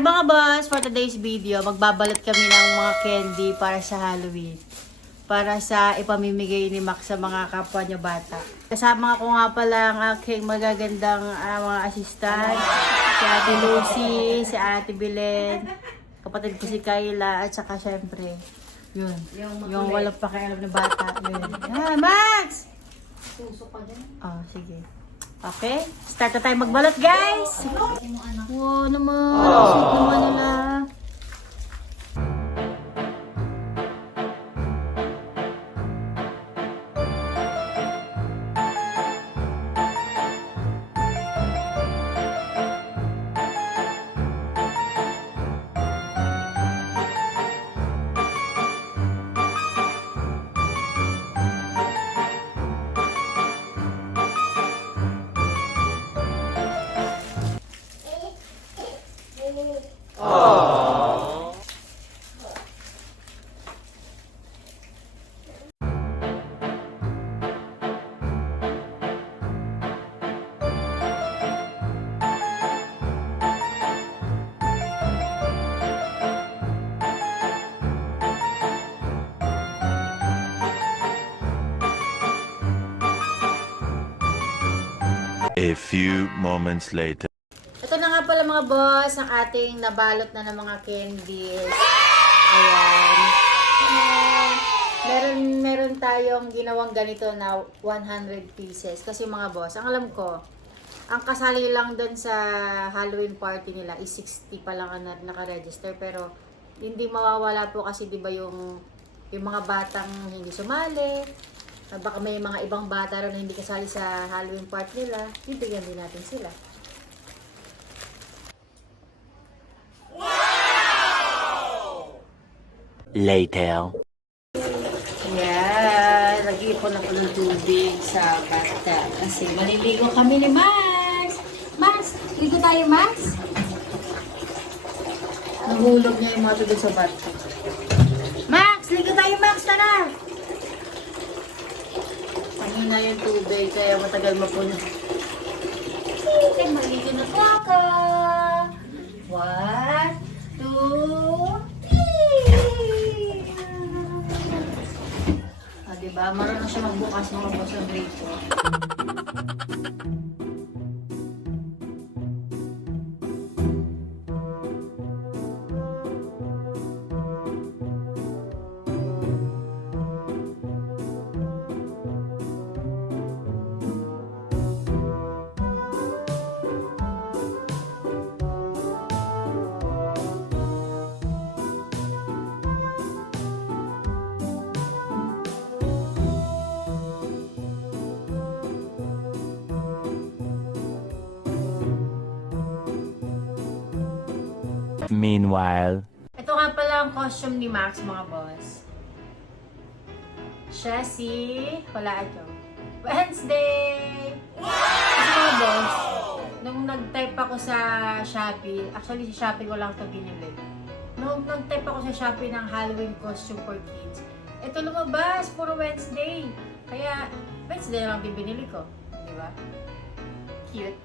Hi mga boss! For today's video, magbabalot kami ng mga candy para sa Halloween. Para sa ipamimigay ni Max sa mga kapwa niya bata. Kasama ko nga pala ang aking magagandang mga assistant. Si Ate Lucy, si Ate Belen, kapatid ko si Kayla, at saka syempre, yun. Yung walang pakialam na bata. Yun. Ah, Max! Suso ka din. Oh, sige. Okay, start na tayo magbalot, guys! Wow naman, sweet naman nila. A few moments later. Ito na nga pala mga boss, ang ating nabalot na ng mga candies. Ayan. Meron tayong ginawang ganito na 100 pieces. Kasi mga boss, ang alam ko, ang kasali lang doon sa Halloween party nila is 60 pa lang ang naka-register. Pero hindi mawawala po kasi 'di ba yung mga batang hindi sumali. Baka may mga ibang bata rin na hindi kasali sa Halloween party nila, bibigyan din natin sila. Later. Yan, nag-iipon ako ng tubig sa bathtub kasi maliligo kami ni Max. Max, ligo tayo Max? Nahulog niya yung mga tubig sa bathtub. Max, ligo tayo Max, tara! Mahina yung tubig kaya matagal mapuno. Sige, maligo na po ako. 1, 2, 3. Diba? Marunong siya magbukas ng mabos ng grito. Meanwhile. Ito nga pala ang costume ni Max, mga boss. Siya si... Wala ito. Wednesday! Kasi mga boss, nung nag-type ako sa Shopee, actually sa Shopee ko lang ito binili. Nung nag-type ako sa Shopee ng Halloween costume for kids, ito lumabas, puro Wednesday. Kaya, Wednesday lang binili ko. Di ba? Cute.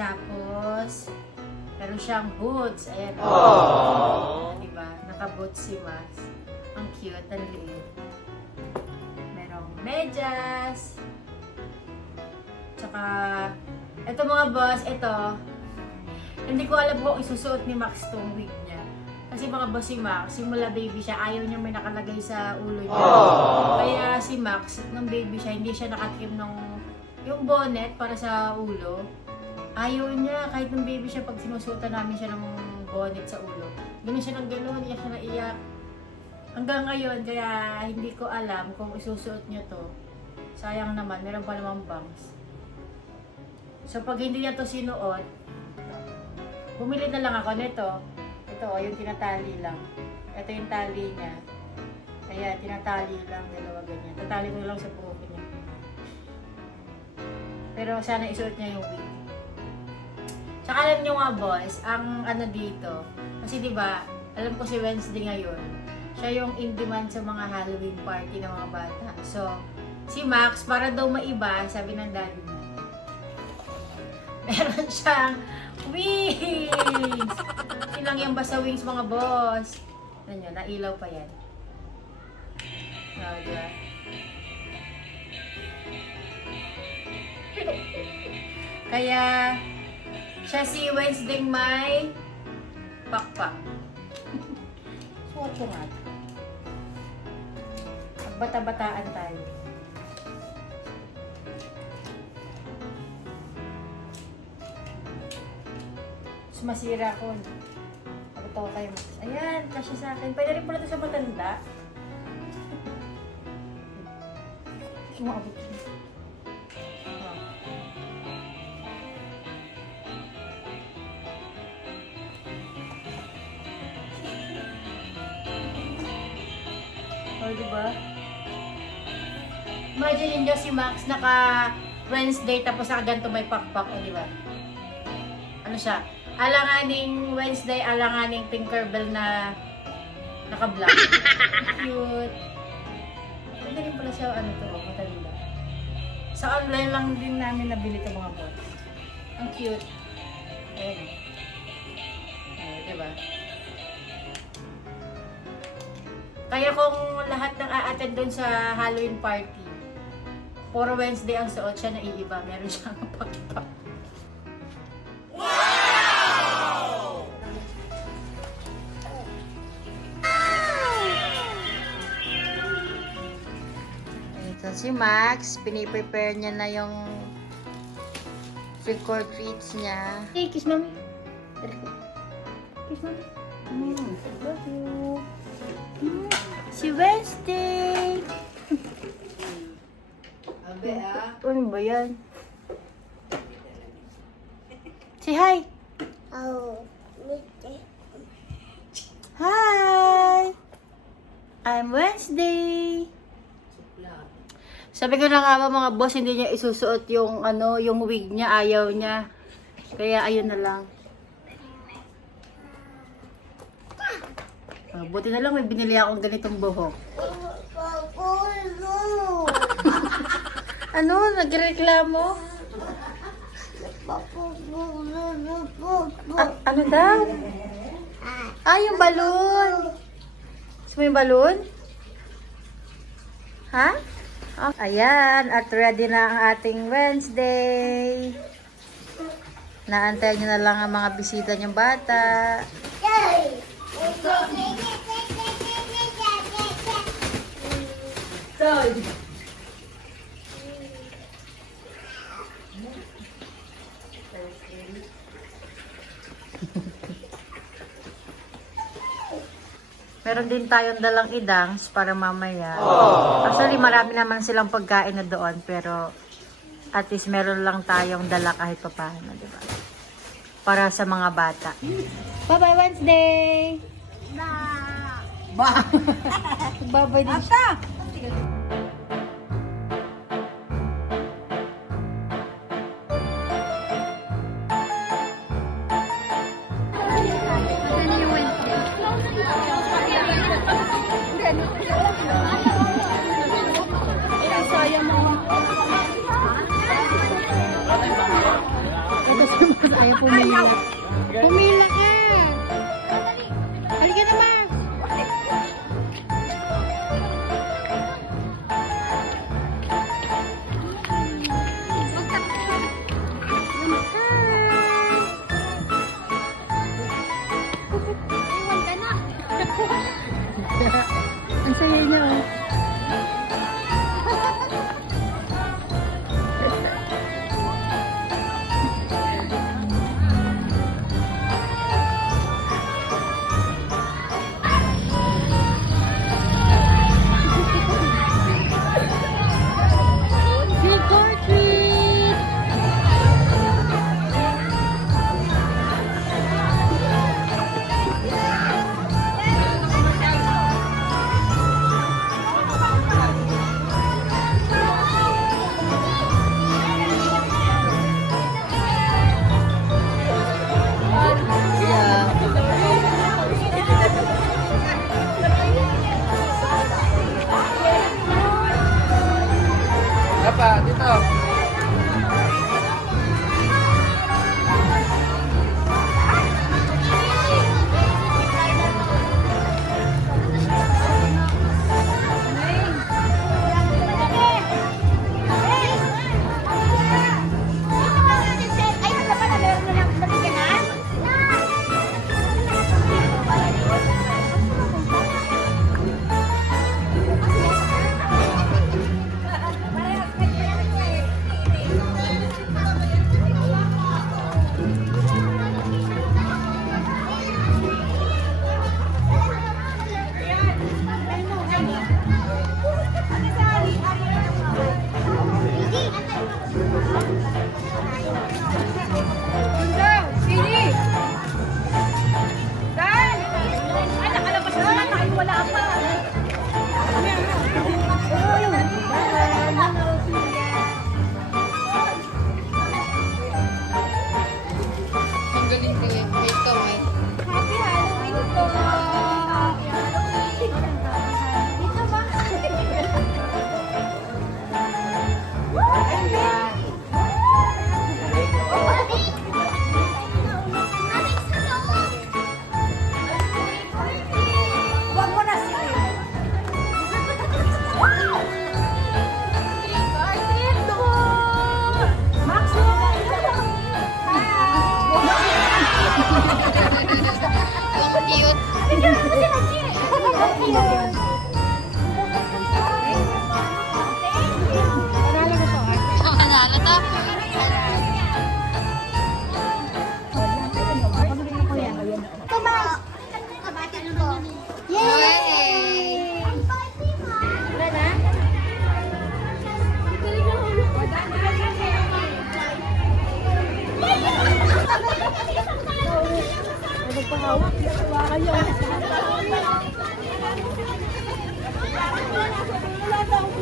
Tapos, meron siyang boots. Ayan. Diba? Naka-boots si Max. Ang cute. Ang liit. Merong medyas. Tsaka, ito mga boss, ito. Hindi ko alam kung isusuot ni Max tong wig niya. Kasi mga boss si Max, simula baby siya, ayaw niya may nakalagay sa ulo niya. Kaya si Max, nung baby siya, hindi siya nakatrim ng yung bonnet para sa ulo. Ayaw niya, kahit nung baby siya, pag sinusutan namin siya ng bonnet sa ulo. Ganun siya ng gano'n, iyak siya na iyak. Hanggang ngayon, kaya hindi ko alam kung isusuot niya to. Sayang naman, meron pa namang bangs. So pag hindi niya to sinuot, bumili na lang ako nito. Ito, yung tinatali lang. Ito yung tali niya. Kaya tinatali lang, dalawa ganyan. Tatali ko lang sa puso niya. Pero sana isuot niya yung wig. Tsaka alam nyo nga boys, ang ano dito, kasi diba, alam ko si Wednesday ngayon, siya yung in demand sa mga Halloween party ng mga bata. So, si Max, para daw maiba, sabi ng daddy niya, Meron siyang wings! Ilang yan ba sa wings mga boss? Ano yun, nailaw pa yan. Diba? Kaya, siya si Wednesday may pakpak. Suot ko nga. Magbata-bataan tayo. Masira ko. Pagkatawa kayo. Ayan, kasya sa akin. Pwede rin pala ito sa matanda. Sumakabot siya. Oh, diba? Imagine nyo si Max naka Wednesday tapos naka ganito may pakpak. Oh, diba? Ano siya? Alanganing Wednesday, alanganing Tinkerbell na naka-black. Cute. Pwede rin pala siya, ano to, matanda. Sa online lang din namin nabili ito mga boss. Ang cute. Ayan. Ayan, diba? Kaya kung lahat ng a-attend doon sa Halloween party, puro Wednesday ang suot siya na iiba. Meron siyang pakpak. Ito si Max, piniprepare niya na yung trick or treats niya. Hey, kiss mommy. Kiss mommy. Love you. Si Wednesday. Abe Ano ba yan? Say hi. Oh, Hi. I'm Wednesday. Sabi ko na nga ba mga boss, hindi niya isusuot yung ano, yung wig niya, ayaw niya. Kaya ayun na lang. Buti na lang may binili akong ganitong buhok. Ano? Nagreklamo? Ano daw? Yung balon. Gusto mo yung balon? Ha? Ayan, at ready na ang ating Wednesday. Naantay nyo na lang ang mga bisita niyong bata. Meron din tayong dalang idangs para mamaya. Actually, marami naman silang pagkain na doon, pero at least meron lang tayong dala kahit papaano, di ba? Para sa mga bata. Bye-bye, Wednesday! Bye-bye din siya. Ayaw pumila. Pumila ka! Halika na, Max! Ang saya niya, oh. Apa, dito.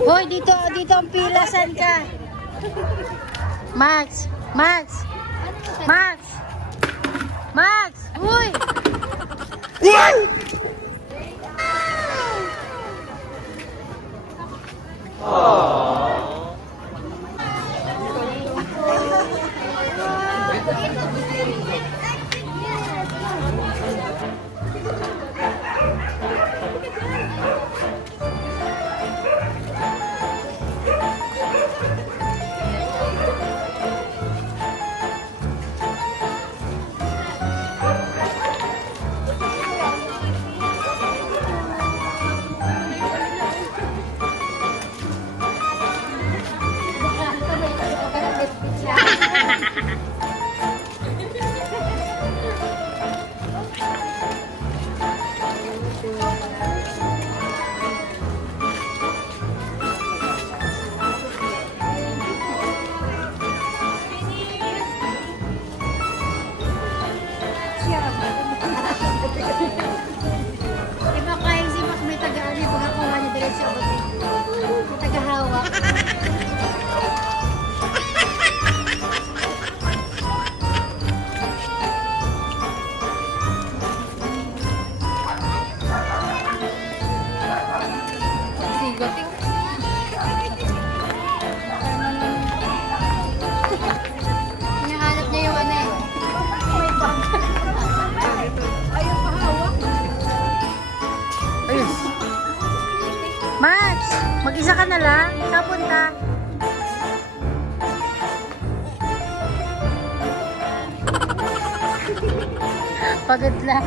Hoy, dito ang pila. Saan ka? Max! Max! Max! Max! Uy! Iba kaya si Mac may taga-ali pagkakuha niya dahil siya may taga-hawak. Sigoting. Hinahanap niya yung ano eh. May bag. Ayaw pahawak. Ayun. Max! Mag-isa ka na lang. Saan punta? Pagod lang.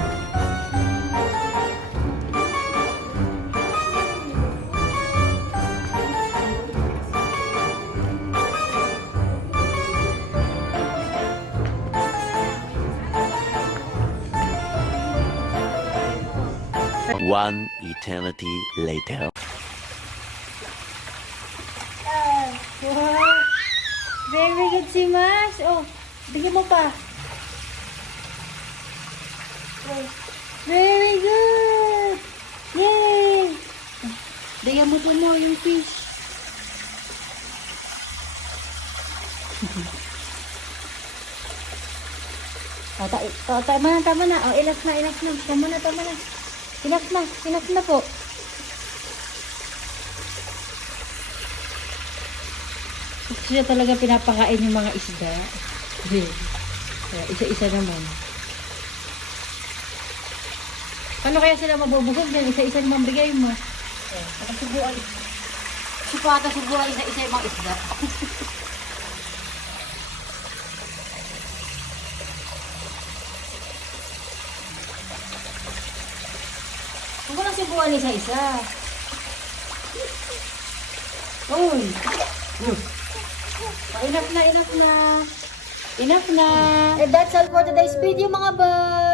One eternity later. Wow! Very good si Mas. Oh, bigyan mo pa. Oh, very good! Yay! Bigyan mo yung fish. Tama na. Oh, enough na. Tama na. Enough na po. Sila talaga pinapakain yung mga isda. Isa-isa naman. Paano kaya sila mabubusog yan? Isa-isa naman bigay mo. Subuan. Subuan isa-isa yung mga isda. Huwag mo lang subuan isa-isa. Uy! Enough na. And that's all for today's video mga boss.